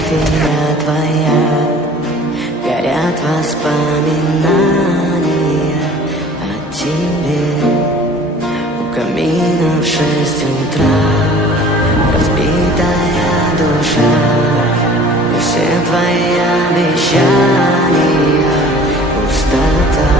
фотография твоя, горят воспоминания о тебе. У камина в 6 утра разбитая душа, и все твои обещания пустота.